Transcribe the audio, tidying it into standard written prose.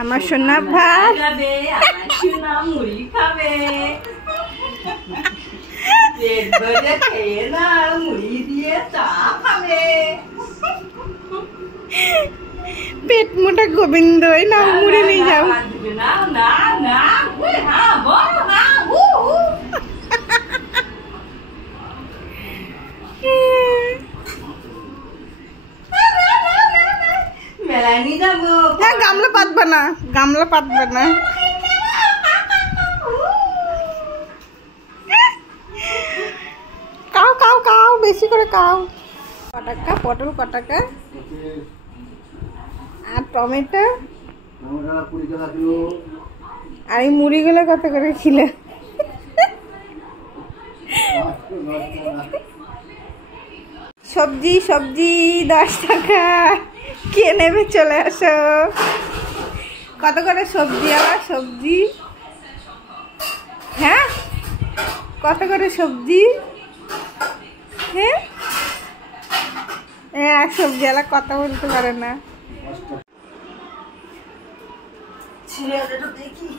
আমার সোনা ভাই মুড়ি খাবে পেট ভরে খেয়ে না মুড়ি দিয়ে চা খাবে। পেট মোটা গোবিন্দই না মুড়ি নিয়ে যাও। না না না হ্যাঁ বল হ্যাঁ মেলায় নিয়ে যাবো। হ্যাঁ গামলা পাতবে না, গামলা পাতবে না। কাও কাও কাও বেশি করে কাও। কটাকা পটল কটাকা আর টমেটো আর এই মুড়িগুলো কত করে ছিল? সবজি সবজি 10 টাকা, কে নেবে চলে আসো। কত করে সবজি? আবার সবজি হ্যাঁ কত করে সবজি? হ্যাঁ হ্যাঁ সবজি আলা কথা বলতে পারে না। ছিঁড়ে দেখি